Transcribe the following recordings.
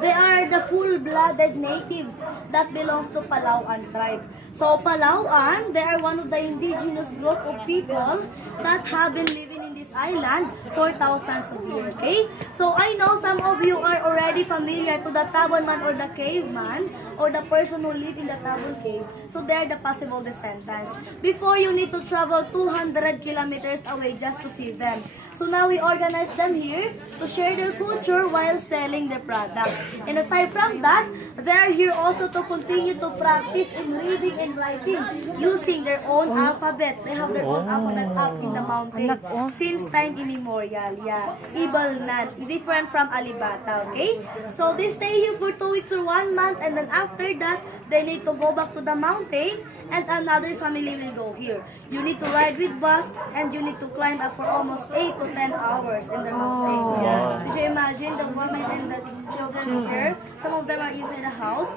They are the full-blooded natives that belongs to Palawan tribe. So Palawan, they are one of the indigenous group of people that have been living in this island for thousands of years. Okay? So I know some of you are already familiar to the Tabon man or the caveman or the person who live in the Tabon cave. So they are the possible descendants. Before you need to travel 200 kilometers away just to see them. So now we organize them here to share their culture while selling their products. And aside from that, they are here also to continue to practice in reading and writing using their own alphabet. They have their own alphabet up in the mountain since time immemorial. Yeah, Ibalnan, different from Alibata. Okay, so they stay here for 2 weeks or 1 month, and then after that, they need to go back to the mountain, and another family will go here. You need to ride with bus, and you need to climb up for almost 8 to 10 hours in the mountain. Yeah. Did you imagine the women and the children here? Some of them are inside the house.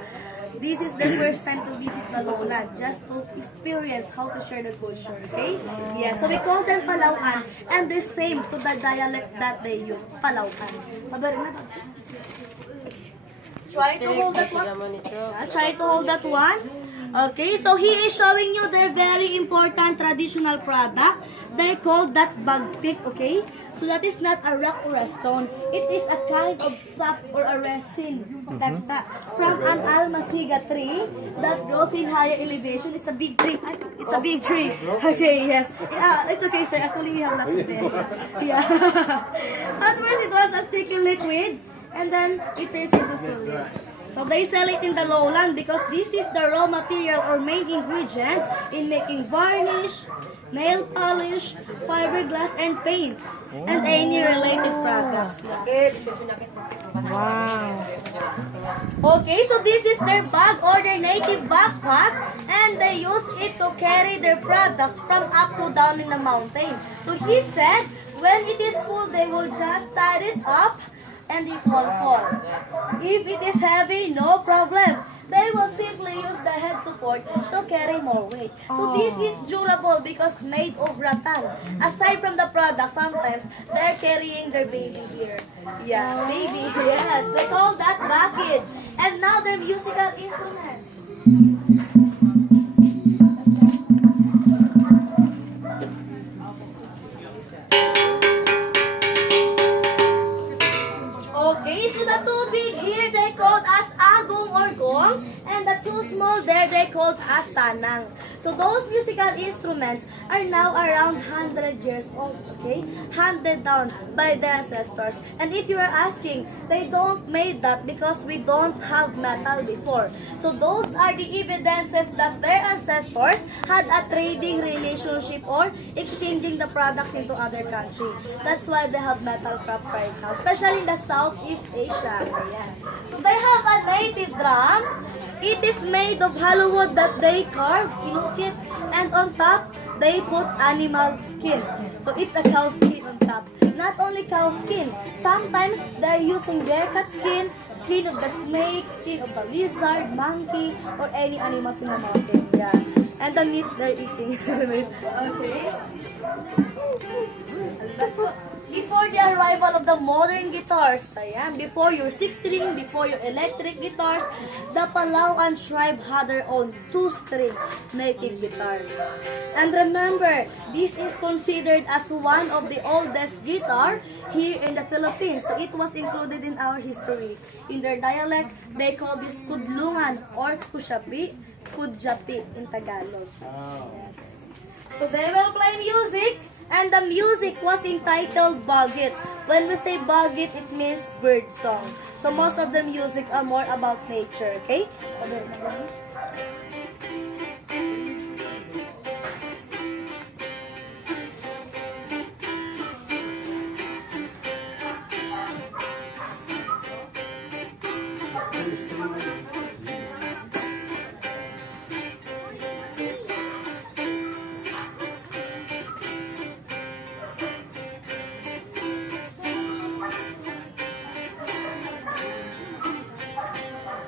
This is their first time to visit the lowland, just to experience how to share the culture, okay? Yeah, so we call them Palawan, and the same to the dialect that they use, Palawan. Try to hold that one. Yeah, try to hold that one. Okay, so he is showing you their very important traditional product. They call that bagtik, okay? So that is not a rock or a stone. It is a kind of sap or a resin from an almasiga tree that grows in higher elevation. It's a big tree. It's a big tree. Okay, yes. It's okay, sir. Actually, we have lots of them. Yeah. At first, it was a sticky liquid, and then it turns into solid. So they sell it in the lowland because this is the raw material or main ingredient in making varnish, nail polish, fiberglass, and paints, and any related products. Wow. Okay, so this is their bag or their native backpack, and they use it to carry their products from up to down in the mountain. So he said, when it is full, they will just tie it up and it won't fall. If it is heavy, no problem. They will simply use the head support to carry more weight. So this is durable because made of rattan. Aside from the product, sometimes they're carrying their baby here. Yeah, baby, yes. They call that bakid. And now their musical instruments. Okay, so the two big here they called as agong or gong, and the two small there they called as sanang. So those musical instruments are now around 100 years old, okay? Handed down by their ancestors. And if you are asking, they don't made that because we don't have metal before. So those are the evidences that their ancestors had a trading relationship or exchanging the products into other countries. That's why they have metal crops right now, especially in the Southeast Asia. Ayan. So they have a native drum. It is made of hollow wood that they carve, it, and on top, they put animal skin. So it's a cow skin on top. Not only cow skin, sometimes they're using bear cat skin, skin of the snake, skin of the lizard, monkey, or any animals in the mountain. Yeah. And the meat they're eating. Okay. Before the arrival of the modern guitars, ayan, before your 6-string, before your electric guitars, the Palawan tribe had their own 2-string native guitar. And remember, this is considered as one of the oldest guitar here in the Philippines. So it was included in our history. In their dialect, they call this kudlungan or kushapi, kudjapi in Tagalog. Yes. So they will play music. And the music was entitled Bagit. When we say Bagit, it means bird song. So most of the music are more about nature, okay?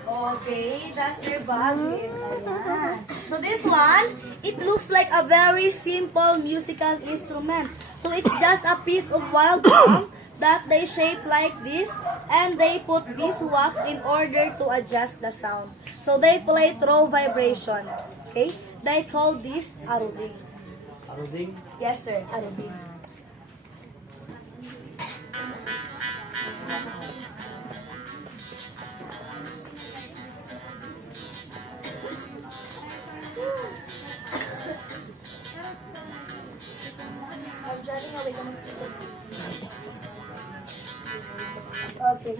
Okay, that's their bagit. Ayan. So this one, it looks like a very simple musical instrument. So it's just a piece of wild gum that they shape like this, and they put beeswax in order to adjust the sound. So they play through vibration. Okay? They call this aruding. Aruding? Yes, sir. Aruding. I'm driving away the mosquito. Okay.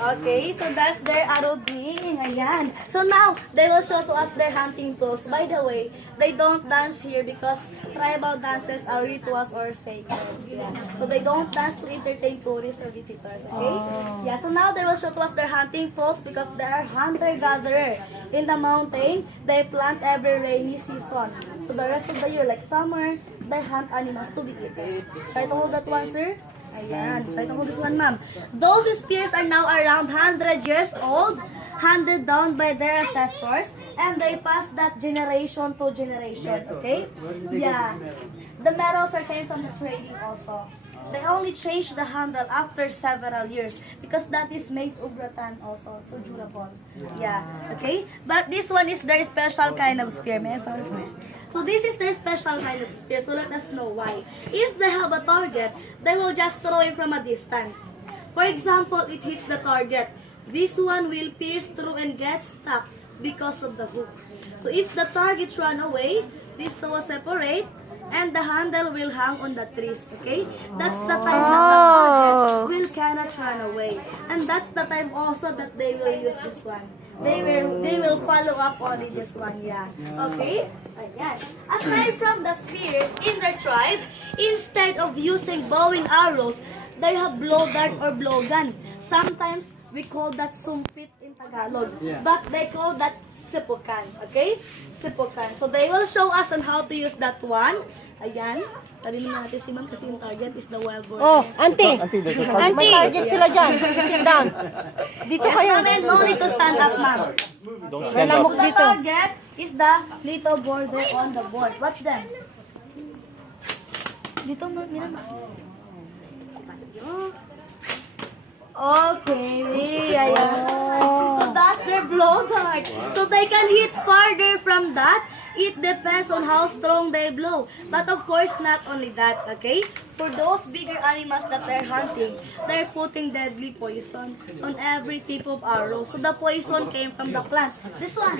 Okay, so that's their aruding. Ayan. So now, they will show to us their hunting tools. By the way, they don't dance here because tribal dances are rituals or sacred. Yeah. So they don't dance to entertain tourists or visitors. Okay? Yeah, so now they will show to us their hunting tools because they are hunter-gatherer. In the mountain, they plant every rainy season. So the rest of the year, like summer, they hunt animals to be eaten. Try to hold that one, sir. Ayan. Try to hold this one, ma'am. Those spears are now around 100 years old, handed down by their ancestors, and they pass that generation to generation. Okay? Yeah. The metals are came from the trading also. They only change the handle after several years because that is made of rattan also, so durable. Yeah. Okay? But this one is their special kind of spear. May I borrow first? So this is their special kind of spear. So let us know why. If they have a target, they will just throw it from a distance. For example, it hits the target. This one will pierce through and get stuck because of the hook. So if the target run away, this two will separate and the handle will hang on the trees. Okay? That's the time that the target will cannot run away. And that's the time also that they will use this one. They will follow up on it, this one, yeah. Okay? Ayan. Aside from the spears in their tribe, instead of using bow and arrows, they have blow dart or blow gun. Sometimes we call that sumpit in Tagalog, but they call that sipukan. Okay? Sipukan. So they will show us on how to use that one. Ayan. Tabi naman natin si ma'am kasi yung target is the wild boar. Oh, auntie! May target sila dyan. Sit down. Dito Yes, kayo. ma'am, no need to stand up, ma'am. May lamok The dito. target is the little border on the board. Watch them. Dito, ma'am. Okay, ayan. So that's their blow dart. So they can hit farther from that. It depends on how strong they blow. But of course, not only that, okay? For those bigger animals that they're hunting, they're putting deadly poison on every tip of arrow. So the poison came from the plant. This one.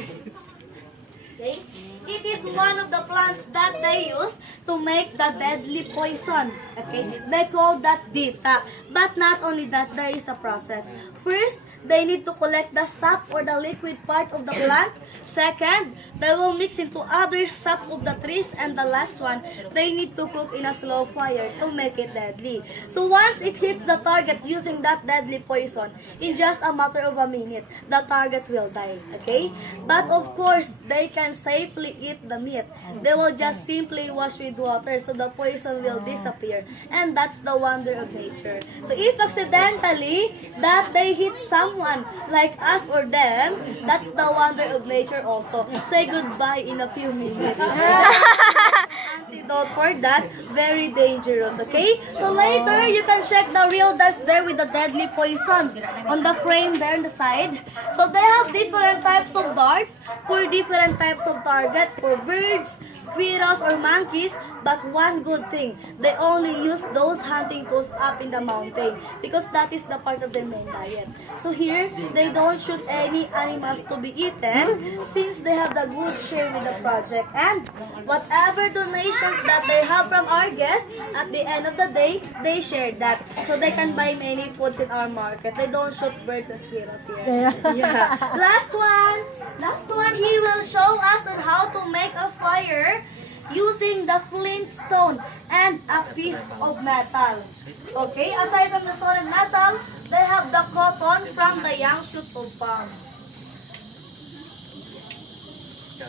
Okay? It is one of the plants that they use to make the deadly poison. Okay? They call that dita. But not only that, there is a process. First, they need to collect the sap or the liquid part of the plant. Second, they will mix into other sap of the trees. And the last one, they need to cook in a slow fire to make it deadly. So once it hits the target using that deadly poison, in just a matter of a minute, the target will die. Okay? But of course, they can safely eat the meat. They will just simply wash with water so the poison will disappear. And that's the wonder of nature. So if accidentally that they hit someone like us or them, that's the wonder of nature also. Say goodbye in a few minutes. Antidote for that, very dangerous, okay? So later, you can check the real darts there with the deadly poison on the frame there on the side. So they have different types of darts for different types of target for birds, squirrels, or monkeys. But one good thing, they only use those hunting tools up in the mountain because that is the part of their main diet. So here, they don't shoot any animals to be eaten since they have the good share with the project. And whatever donations that they have from our guests, at the end of the day, they share that. So they can buy many foods in our market. They don't shoot birds and squirrels here. Yeah. Last one, he will show us on how to make a fire using the flint stone and a piece of metal. Okay, aside from the stone and metal, they have the cotton from the young shoots of palm. 2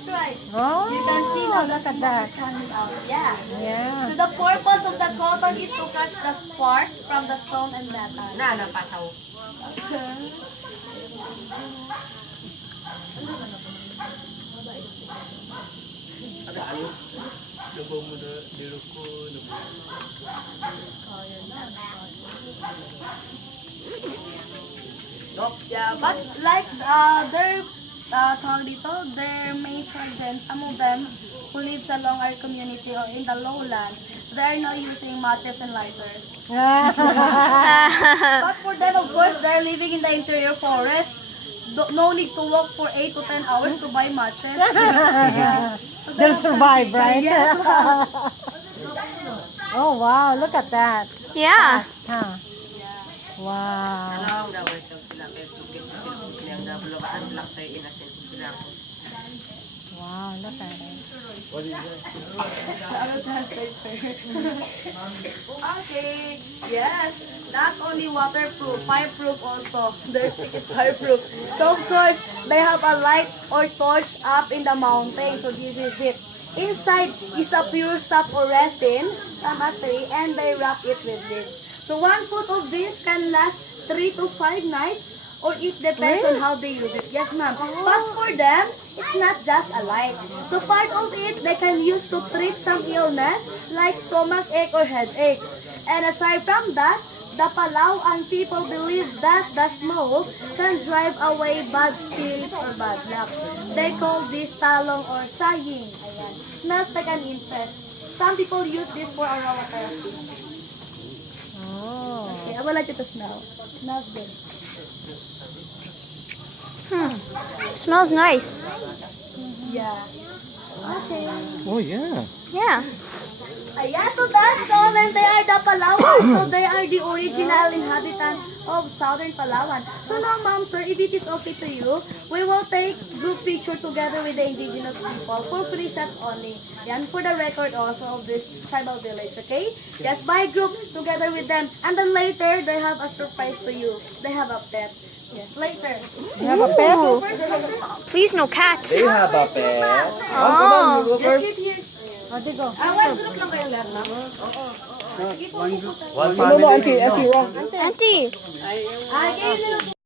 stripes. Oh, You can see now the look at smoke that. is coming out. Yeah. Yeah. So the purpose of the cotton is to catch the spark from the stone and metal. Okay. Yeah, but like their tawag dito, their main children, some of them who lives along our community or in the lowland, they are now using matches and lighters. But for them, of course, they're living in the interior forest. No need to walk for 8 to 10 hours to buy matches. Yeah. So They'll survive, right? Yes. Oh, wow. Look at that. Yeah. Huh. Wow. Wow, look at it. Okay. Yes. Not only waterproof, fireproof also. Their thing is fireproof. So of course, they have a light or torch up in the mountain. So this is it. Inside is a pure sap or resin from a tree, and they wrap it with this. So 1 foot of this can last 3 to 5 nights, or it depends on how they use it. Yes, ma'am. But for them, it's not just a light. So part of it, they can use to treat some illness like stomach ache or headache. And aside from that, the Palawan people believe that the smoke can drive away bad spirits or bad luck. They call this salong or saying. Ayan. Smells like an incense. Some people use this for aromatherapy. Oh. Okay, I would like you to smell. Smells good. Smells nice. Yeah. Okay. Oh, yeah. Yeah. Ayan, so that's all. And they are the Palawan. So they are the original inhabitants of southern Palawan. So now, ma'am, sir, if it is okay to you, we will take group picture together with the indigenous people for free shots only. Yan, for the record also of this tribal village, okay? Yes, by group together with them. And then later, they have a surprise to you. They have a pet. Yes, later. You have a pet? Ooh. First, sir. Please no cats. They have a pet. Oh. Just sit here. Oh, they go. One group lang kayo lahat, ma'am? Oo. Sige po, One family. Auntie. Ah, kayo na lang.